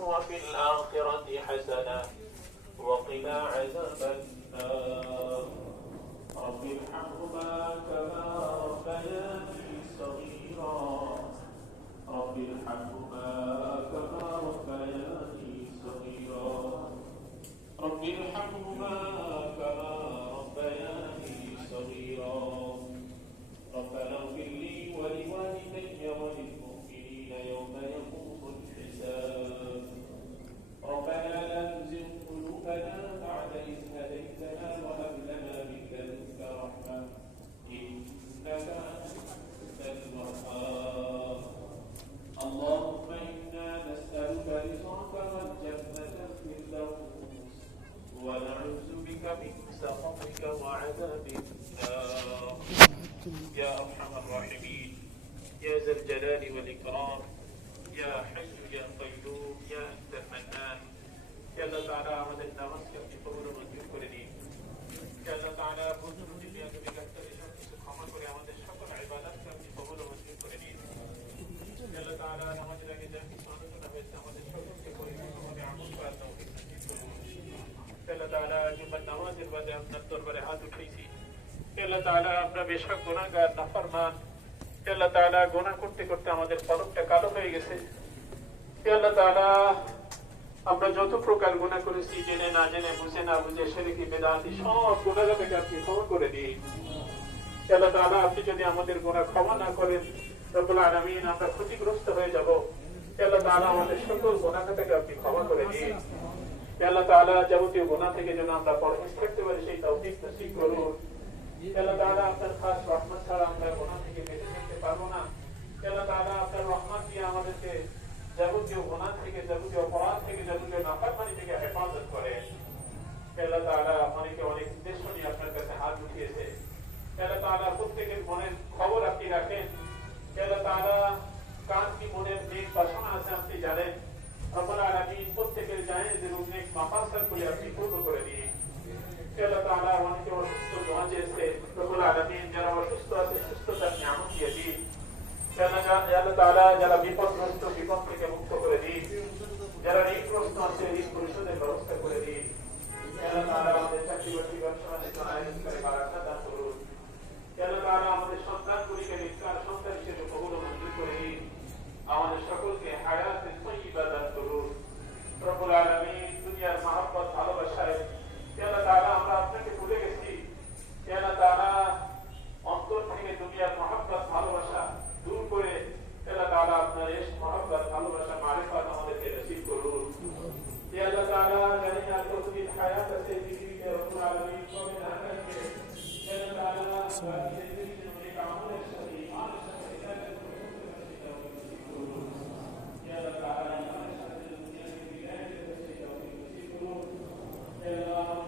وفي الآخرة حسنة وقنا عذاب النار رب ارحمهما كما ربياني صغيرا رب ارحمهما كما ربياني صغيرا رب ارحمهما كما ربياني صغيرا ربنا اغفر لي ولوالدي وللمؤمنين يوم يقوم الحساب ربنا لا تزغ قلوبنا بعد إذ هديتنا وهب لنا من لدنك رحمة إنك أنت الوهاب اللهم إنا نسألك رضاك والجنة الفردوس ونعوذ بك من سخطك وعذاب النار يا أرحم الراحمين يا ذا الجلال والإكرام يا حي يا قيوم يا أنت المنان يا الله تعالى আমাদের নামাজকে আপনি কবুল ও মঞ্জুর করে দিন يا الله تعالى বুঝুন দুনিয়াকে বিকাশকারী সব কিছু ক্ষমা করে আমাদের সকল ইবাদতকে আপনি কবুল ও মঞ্জুর করে দিন يا الله تعالى আমাদের আগে যা কিছু আলোচনা হয়েছে আমাদের সকলকে পরিপূর্ণভাবে আমল করার তৌফিক নসিব করুন يا الله تعالى জুমার নামাজের বাদে আপনার দরবারে হাত উঠাইছি يا الله تعالى আমরা বেশক গুনাহগার নাফরমান يا الله تعالى গুনাহ করতে করতে আমাদের কলবটা কালো হয়ে গেছে يا الله تعالى আমরা যত প্রকার গুনাহ করেছি জেনে না জেনে বুঝে না বুঝে শিরকি বিদআতি সব গুনাহগুলোকে আপনি ক্ষমা করে দিন يا الله تعالى আপনি যদি আমাদের গুনাহ ক্ষমা না করেন রব্বুল আলামিন আমরা ক্ষতিগ্রস্ত হয়ে যাব يا الله تعالى আমাদের সকল গুনাহকে আপনি ক্ষমা করে দিন يا الله تعالى যাবতীয় গুনাহ থেকে যেন আমরা পরহেজ করতে পারি সেই তৌফিক নসিব করুন يا الله تعالى আপনার খাস রহমত ছাড়া আমরা গুনাহ থেকে বেঁচে থাকতে পারবো না يا الله تعالى আপনার রহমত দিয়ে আমাদেরকে যাবতীয় গুনাহ থেকে যাবতীয় অপরাধ থেকে যাবতীয় নাফরমানি থেকে হেফাজত করেন يا الله تعالى অনেকে অনেক উদ্দেশ্য নিয়ে আপনার কাছে হাত উঠিয়েছে يا الله تعالى প্রত্যেকের মনের খবর আপনি রাখেন يا الله تعالى কার কি মনের নেক বাসনা আছে আপনি জানেন রব্বুল আলামিন প্রত্যেকের জায়েজ এবং নেক মাকাসদগুলি আপনি পূর্ণ করে দিন يا الله تعالى অনেকে অসুস্থ দোয়া চেয়েছে রব্বুল আলামিন যারা অসুস্থ আছে সুস্থতার নিয়ামত দিয়ে দিন يا الله تعالى যারা বিপদগ্রস্ত বিপদ থেকে মুক্ত করে দিন যারা ঋণগ্রস্ত আছে ঋণ পরিশোধের ব্যবস্থা করে দিন يا الله تعالى আমাদের চাকরি বাকরি ব্যবসা বাণিজ্য আয়োজন করে বারাকা দান করুন يا الله تعالى আমাদের সন্তানগুলিকে নেককার সন্তান হিসেবে কবুল ও মঞ্জুর করে দিন আমাদের সকলকে হায়াতে তয়্যিবা দান করুন রব্বুল আলামিন দুনিয়ার মহব্বত ভালোবাসায় يا الله تعالى আমরা আপনাকে ভুলে গেছি يا الله تعالى অন্তর থেকে দুনিয়ার মহব্বত ভালোবাসা দূর করে يا الله تعالى আপনার ইশক মহব্বত ভালোবাসা মারিফাত আমাদেরকে নসিব করুন يا الله تعالى জানি না কতদিন হায়াত আছে পৃথিবীতে রব্বুল আলামিন কবে না থাকে يا الله تعالى অনেক আমলের সাথে ইমানের সাথে يا الله تعالى ইমানের সাথে দুনিয়াকে বিদায় দিতে নসিব করুন يا الله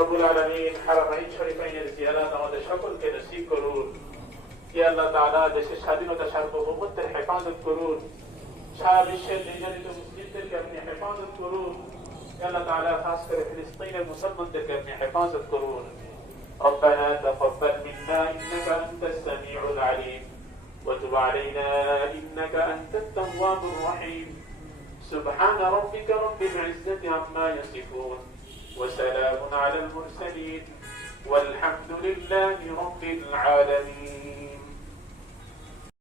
রব্বুল আলামিন হারামাইন শরীফাইনের জিয়ারত আমাদের সকলকে নসিব করুন ইয়া আল্লাহ তাআলা দেশের স্বাধীনতা সার্বভৌমত্বের হেফাজত করুন সারা বিশ্বের নির্যাতিত মুসলিমদেরকে আপনি হেফাজত করুন ইয়া আল্লাহ তাআলা খাস করে ফিলিস্তিনের মুসলমানদেরকে আপনি হেফাজত করুন ربنا تقبل منا إنك أنت السميع العليم وتب علينا إنك أنت التواب الرحيم سبحان ربك رب العزة عما يصفون وسلام على المرسلين والحمد لله رب العالمين